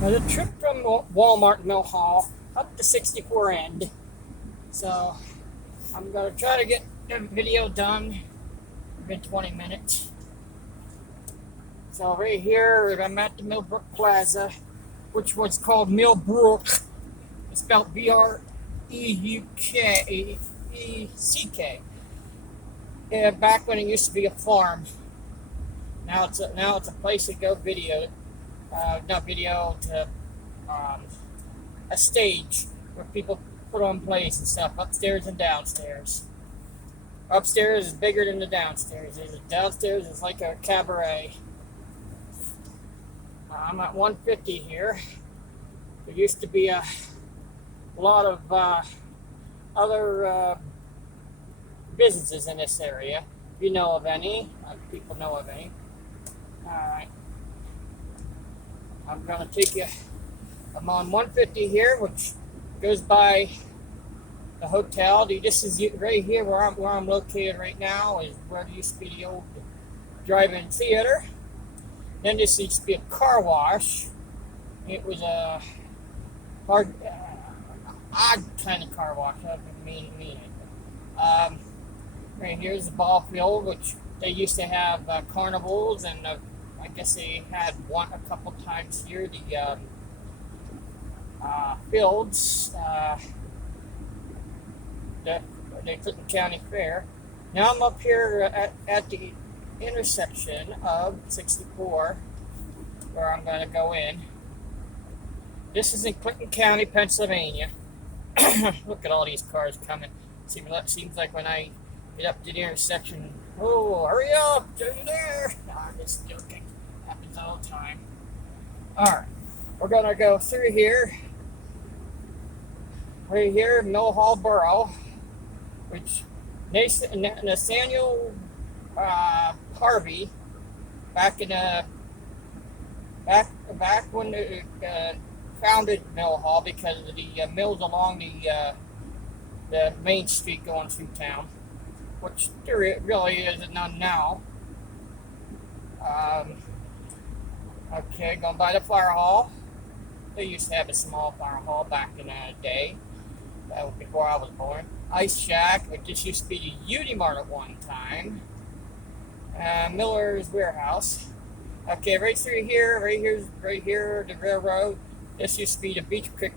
Now the trip from Walmart Mill Hall up to 64 end. So I'm gonna try to get the video done within 20 minutes. So right here I'm at the Millbrook Plaza, which was called Millbrook. It's spelled Breuck. Yeah, back when it used to be a farm. Now it's a place to go video, not video to um, a stage where people put on plays and stuff upstairs and downstairs. Upstairs is bigger than the downstairs. Downstairs is like a cabaret. I'm at 150 here. There used to be a lot of other businesses in this area. If you know of any, people know of any. Alright, I'm going to take you. I'm on 150 here, which goes by the hotel. This is right here where I'm located right now. Is where there used to be the old drive-in theater. Then this used to be a car wash. It was a hard, odd kind of car wash. I don't mean it. Right here's the ball field, which they used to have carnivals, and I guess they had a couple times here. The fields, the Clinton County Fair. Now I'm up here at the intersection of 64, where I'm going to go in. This is in Clinton County, Pennsylvania. Look at all these cars coming. Seems like when I get up to the intersection, oh, hurry up, are you there? No, I'm just joking. Happens all the time. Alright, we're going to go through here. Right here, Mill Hall Borough, which Nathaniel Harvey, back in back when they founded Mill Hall, because of the mills along the main street going through town, which there really isn't none now. Okay, going by the fire hall. They used to have a small fire hall back in the day. That was before I was born. Ice Shack, which just used to be the Unimart at one time. Miller's Warehouse. Okay, right through here, right here, the railroad. This used to be the Beach Creek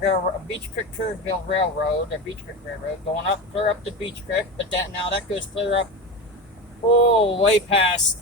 Kerrville Railroad, or Beach Creek Railroad, going up clear up to Beach Creek. But that goes clear up, way past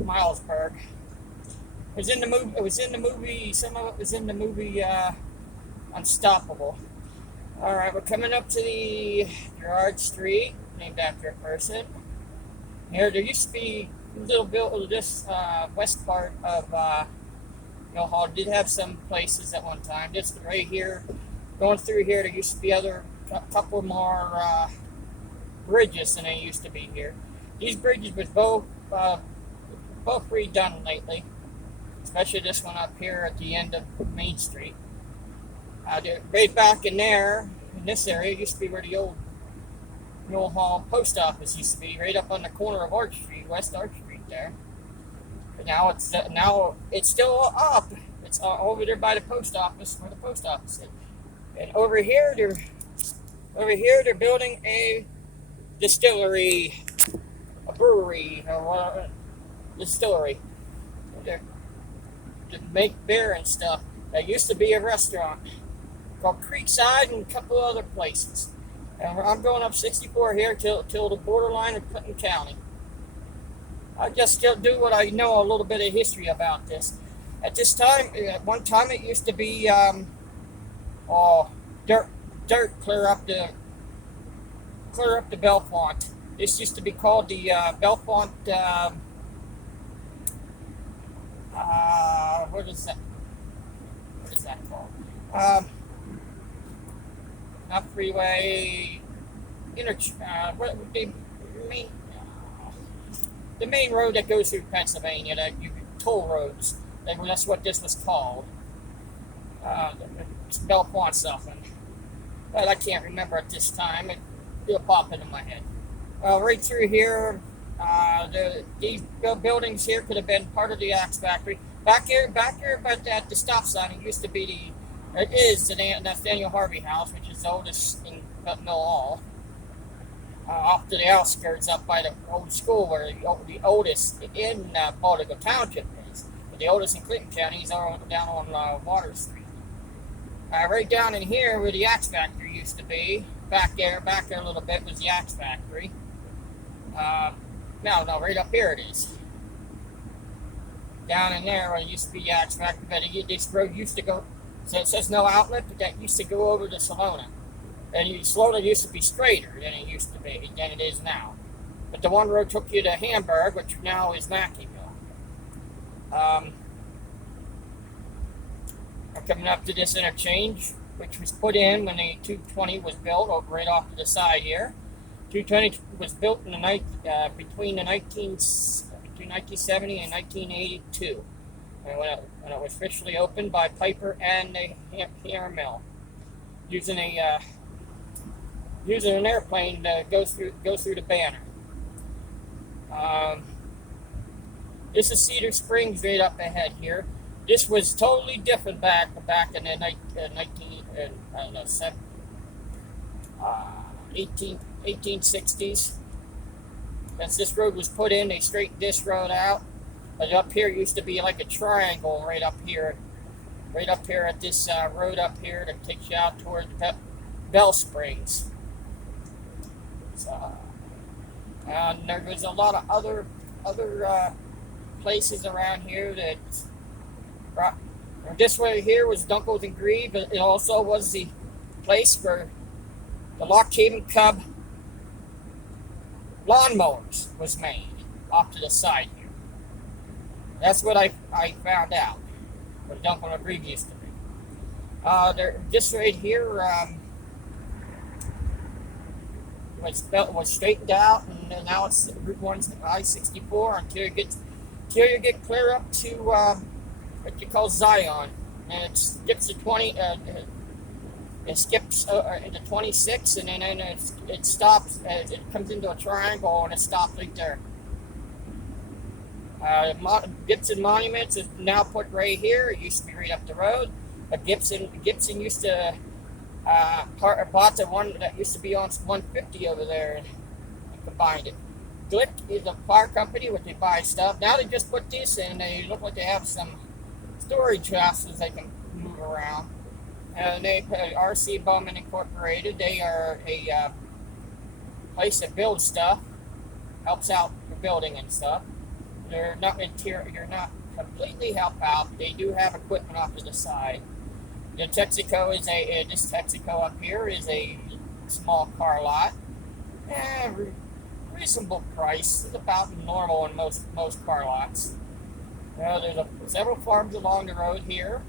Milesburg. It was in the movie. It was in the movie. Some of it was in the movie Unstoppable. All right, we're coming up to the Gerard Street, named after a person. Here, there used to be a little bit of this west part of Mill Hall did have some places at one time. Just right here, going through here, there used to be a couple more bridges than they used to be here. These bridges was both redone lately, especially this one up here at the end of Main Street. Right back in there, in this area, used to be where the old Mill Hall post office used to be, right up on the corner of Arch Street, West Arch Street there. But now it's still up. It's over there by the post office, where the post office is. And over here they're building a distillery, a brewery, or whatever, distillery. To make beer and stuff. There used to be a restaurant called Creekside and a couple other places. And I'm going up 64 here till the borderline of Clinton County. I just still do what I know a little bit of history about this. At one time it used to be dirt clear up the Bellefonte. This used to be called the Bellefonte. What is that? What is that called? Not freeway. The main road that goes through Pennsylvania, toll roads. That's what this was called. It's Bellefonte something. But I can't remember at this time. It'll pop into my head. Right through here, These buildings here could have been part of the axe factory. Back here, but at the stop sign, it is the Nathaniel Harvey House, which is the oldest in Mill Hall. Off to the outskirts, up by the old school, where the oldest in Baltimore Township is. But the oldest in Clinton County is down on Water Street. Right down in here, where the axe factory used to be, back there a little bit was the axe factory. No, right up here it is. Down in there, where it used to be the axe factory, but this road used to go. So it says no outlet, but that used to go over to Salona. And Salona used to be straighter than it used to be, than it is now. But the one road took you to Hamburg, which now is Mackeyville. We're coming up to this interchange, which was put in when the 220 was built, right off to the side here. 220 was built in between 1970 and 1982, when it was officially opened by Piper and the Hammer Mill, using an airplane to go through the banner. This is Cedar Springs right up ahead here. This was totally different back in the 1860s. As this road was put in, they straightened this road out. But up here used to be like a triangle right up here at this road up here that takes you out toward Bell Springs. And there was a lot of other places around here that. This way here was Dunkles and Grieve, but it also was the place where the Lock Haven Cub lawnmowers was made off to the side here. That's what I found out, where Dunkles and Grieve used to be. This right here was straightened out, and now it's Route 1 I-64 until you get clear up to what you call Zion, and it skips the 20. It skips into 26, and then it stops. It comes into a triangle, and it stops right there. Gibson Monuments is now put right here. It used to be right up the road. But Gibson used to bought the one that used to be on 150 over there and combined it. Glick is a fire company where they buy stuff. Now they just put this in. They look like they have some storage houses they can move around. And they RC Bowman Incorporated. They are a place that builds stuff, helps out the building and stuff. They're not completely help out. They do have equipment off to the side. The Texaco is this Texaco up here is a small car lot. Reasonable price. It's about normal in most car lots. There's several farms along the road here.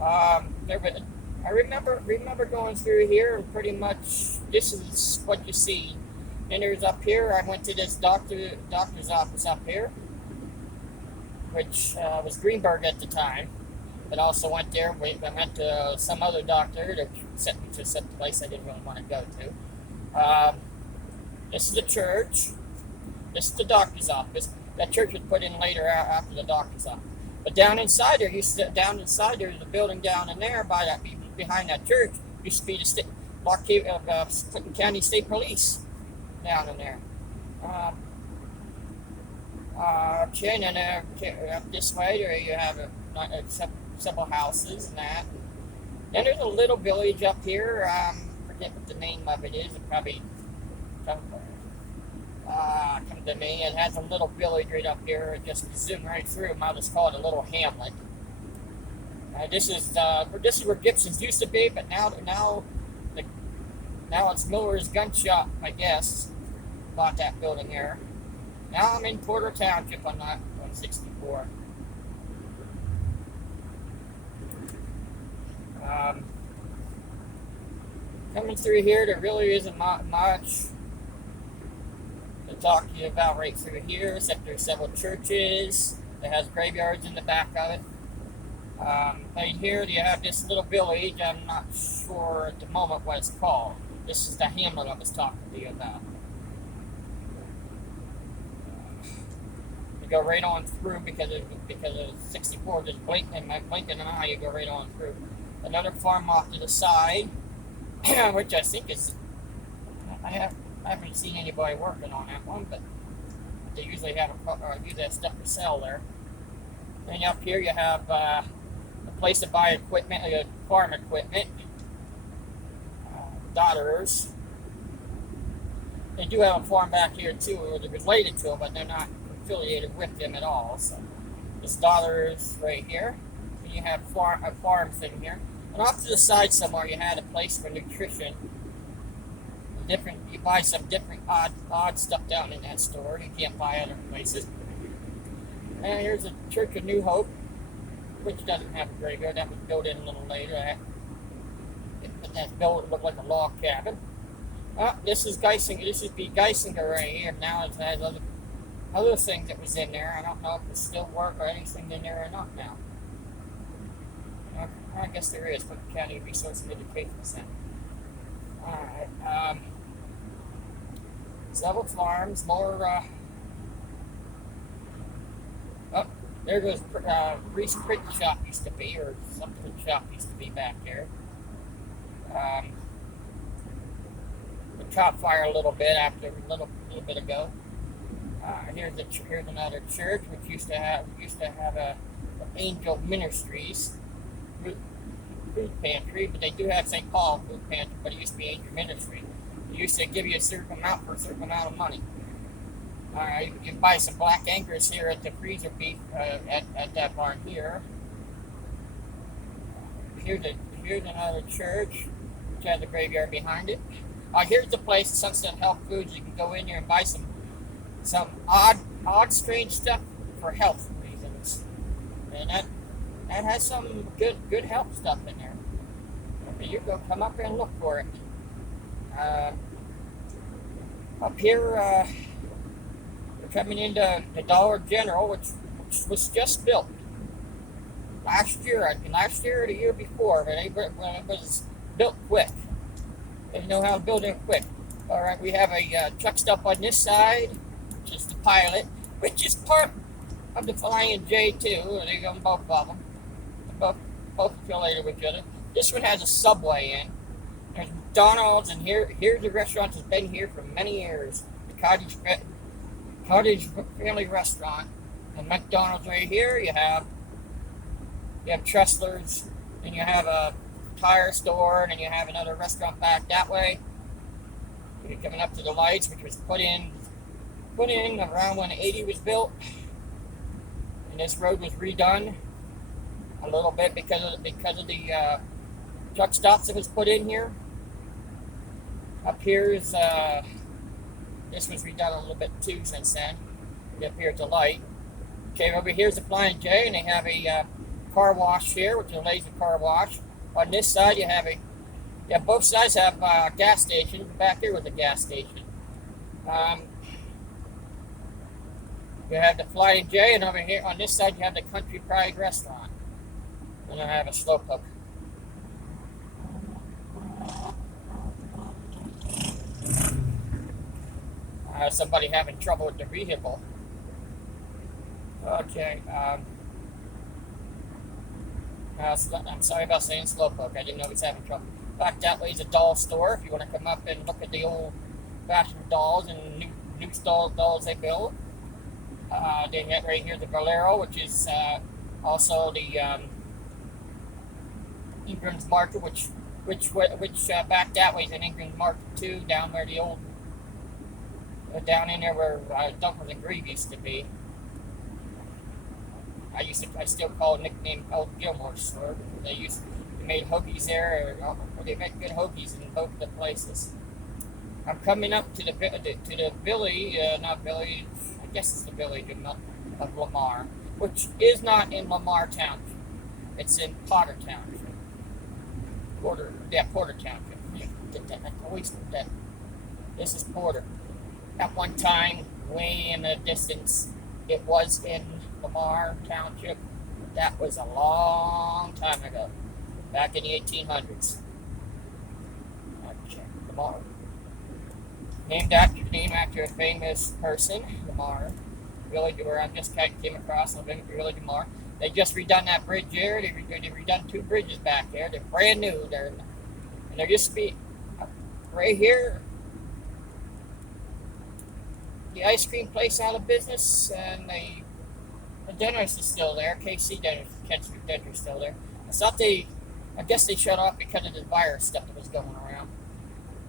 I remember going through here, and pretty much this is what you see. And there's up here, I went to this doctor's office up here, which was Greenberg at the time. But also went there. I went to some other doctor that sent me to some place I didn't really want to go to. This is the church. This is the doctor's office. That church was put in later after the doctor's office. But down inside there, there's a building down in there behind that church used to be the Clinton County State Police down in there. Okay, and then up this way there you have several houses and that. Then there's a little village up here. Forget what the name of it is. It probably come to me. It has a little village right up here. Just zoom right through. I'll just call it a little hamlet. This is where Gibson's used to be, but now it's Miller's Gun Shop, I guess. Bought that building here. Now I'm in Porter Township on 164. Coming through here, there really isn't much to talk to you about right through here, except there's several churches that has graveyards in the back of it. Right here, you have this little village. I'm not sure at the moment what it's called. This is the hamlet I was talking to you about. You go right on through because of 64 just blinking an eye. You go right on through. Another farm off to the side, which I think is I haven't seen anybody working on that one, but they usually have use that stuff to sell there. And up here you have a place to buy equipment, farm equipment. Daughters. They do have a farm back here too, or they're related to them, but they're not affiliated with them at all. So this Daughters right here. And you have a farm thing here. And off to the side somewhere you had a place for nutrition. You buy some different odd stuff down in that store. You can't buy other places. And here's the Church of New Hope, which doesn't have a graveyard. That was built in a little later. That built looked like a log cabin. This is Geisinger. This is B. Geisinger right here. Now it has other things that was in there. I don't know if it still work or anything in there or not now. I guess there is, but the County Resource and Education Center. Alright. Several farms, more. There goes Reese Print Shop used to be, or something shop used to be back there. It caught fire a little bit after a little bit ago. Here's another church which used to have a Angel Ministries food pantry, but they do have St. Paul food pantry, but it used to be Angel Ministry. They used to give you a certain amount for a certain amount of money. You can buy some black anchors here at the freezer beef at that barn here. Here's another church which has a graveyard behind it. Here's the place, Sunset Health Foods. You can go in here and buy some odd, strange stuff for health reasons, and that has some good health stuff in there. You go come up here and look for it. Up here, we're coming into the Dollar General, which was just built last year or the year before, but it was built quick. They know how to build it quick. All right, we have a truck stop on this side, which is the Pilot, which is part of the Flying J too. They own both of them. They're both affiliated with each other. This one has a Subway in. There's McDonald's, and here's a restaurant that's been here for many years. The Cottage Family Restaurant. And McDonald's right here. You have Tressler's, and you have a tire store, and then you have another restaurant back that way. You're coming up to the lights, which was put in around when 80 was built, and this road was redone a little bit because of the truck stops that was put in here. Up here is this was redone a little bit too since then. Up here at the light. Okay, over here's the Flying J, and they have a car wash here, which is a laser car wash. On this side, both sides have gas stations. Back here was a gas station. You have the Flying J, and over here on this side, you have the Country Pride Restaurant. And I have a Slowpoke. Somebody having trouble with the vehicle. Okay. I'm sorry about saying Slowpoke. I didn't know he was having trouble. Back that way is a doll store. If you want to come up and look at the old-fashioned dolls and new dolls they build. They have right here the Bolero, which is also the Ingram's Market, which back that way is an Ingram's Market too, down where the old down in there where Dunkers and Grieve used to be. I still call it nickname Old Gilmore's store. They made hoagies there, or they make good hoagies in both the places. I'm coming up to the village, not village, I guess it's the village of Lamar, which is not in Lamar Township. It's in Potter Township. Porter Township. I always do that. This is Porter. At one time, way in the distance, it was in Lamar Township. That was a long time ago, back in the 1800s. Okay, Lamar. Named after a famous person, Lamar. Village where I just came across the Village Mall. They just redone that bridge there. They redone 2 bridges back there. They're brand new. And there used to be right here the ice cream place out of business, and the dentist is still there. KC dentist is still there. I guess they shut off because of the virus stuff that was going around.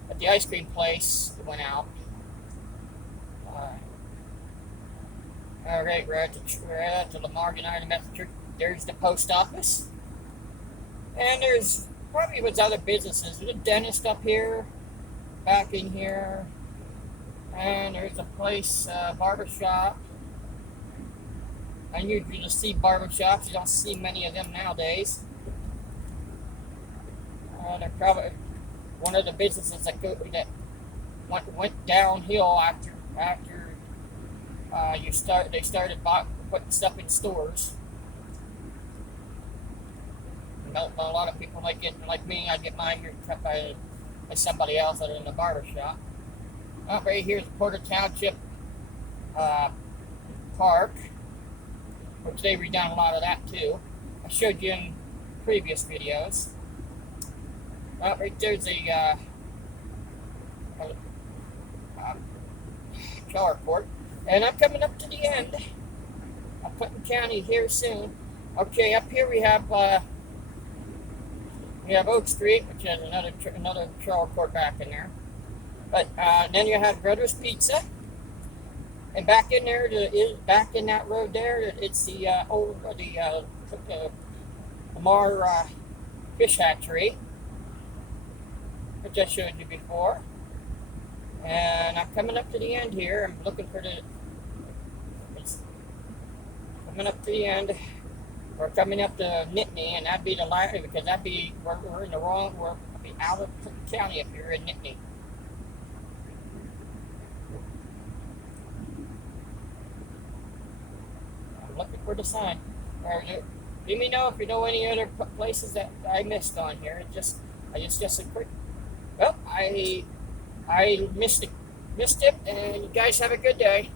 But the ice cream place went out. All right, we're at the Lamar United Methodist Church. There's the post office, and there's probably was other businesses. There's a dentist up here, back in here, and there's a place, barber shop. Unusual to see barber shops. You don't see many of them nowadays. They're probably one of the businesses that went downhill after they started putting stuff in stores. A lot of people like me. I get mine here cut by somebody else other than the barber shop. Right here's Porter Township Park, which they redone a lot of that too. I showed you in previous videos. Right there's a carport. And I'm coming up to the end of Clinton County here soon. Okay, up here we have Oak Street, which has another shower court back in there. But then you have Brothers Pizza, and back in there, back in that road there, it's the Lamar Fish Hatchery, which I showed you before. And I'm coming up to the end here. I'm looking for coming up to the end. We're coming up to Nittany, and that'd be the last, because we're in the wrong. We'll be out of Clinton County up here in Nittany. I'm looking for the sign. Let me know if you know any other places that I missed on here. Just a quick. Well, I missed it, and you guys have a good day.